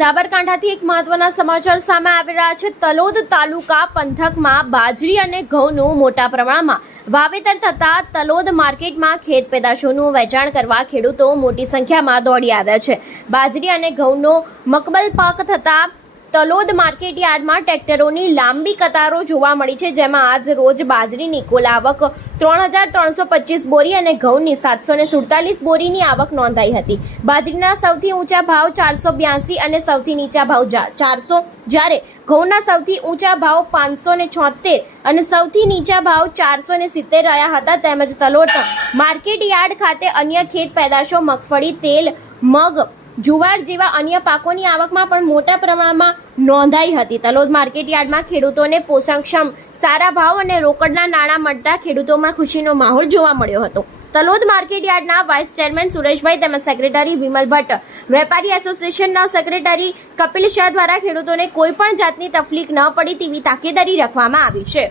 સાબરકાંઠાથી એક મહત્વના સમાચાર સામે આવી રહ્યા છે. તલોદ તાલુકા પંથકમાં બાજરી અને ઘઉંનું મોટા પ્રમાણમાં વાવેતર થતા તલોદ માર્કેટમાં ખેત પેદાશોનું વેચાણ કરવા ખેડૂતો મોટી સંખ્યામાં દોડી આવ્યા છે. બાજરી અને ઘઉંનો મકબલ પાક થતા તલોદ માર્કેટ યાર્ડમાં ટ્રેક્ટરોની લાંબી કતારો જોવા મળી છે, જેમાં આજ રોજ બાજરીની કુલ આવક ત્રણ હજાર ત્રણસો પચીસ બોરી અને ઘઉંની સાતસો ને સુડતાલીસ બોરીની આવક નોંધાઈ હતી. બાજરીના સૌથી ઊંચા ભાવ ચારસો બ્યાસી અને સૌથી નીચા ભાવ ચારસો, જ્યારે ઘઉંના સૌથી ઊંચા ભાવ પાંચસો ને છોતેર અને સૌથી નીચા ભાવ ચારસો ને સિત્તેર રહ્યા હતા, તેમજ તલોદ માર્કેટ યાર્ડ ખાતે અન્ય ખેત પેદાશો, મગફળી, તેલ, મગ જુવાર જેવા અન્ય પાકોની આવકમાં પણ મોટા પ્રમાણમાં નોંધાઈ હતી. તલોદ માર્કેટ યાર્ડમાં ખેડૂતોને પોષણક્ષમ, સારા ભાવ અને રોકડના નાણાં મળતા ખેડૂતોમાં ખુશીનો માહોલ જોવા મળ્યો હતો. તલોદ માર્કેટયાર્ડના વાઇસ ચેરમેન સુરેશભાઈ તેમજ સેક્રેટરી વિમલ ભટ્ટ, વેપારી એસોસિએશનના સેક્રેટરી કપિલ શાહ દ્વારા ખેડૂતોને કોઈ પણ જાતની તકલીફ ન પડી તેવી તાકેદારી રાખવામાં આવી છે.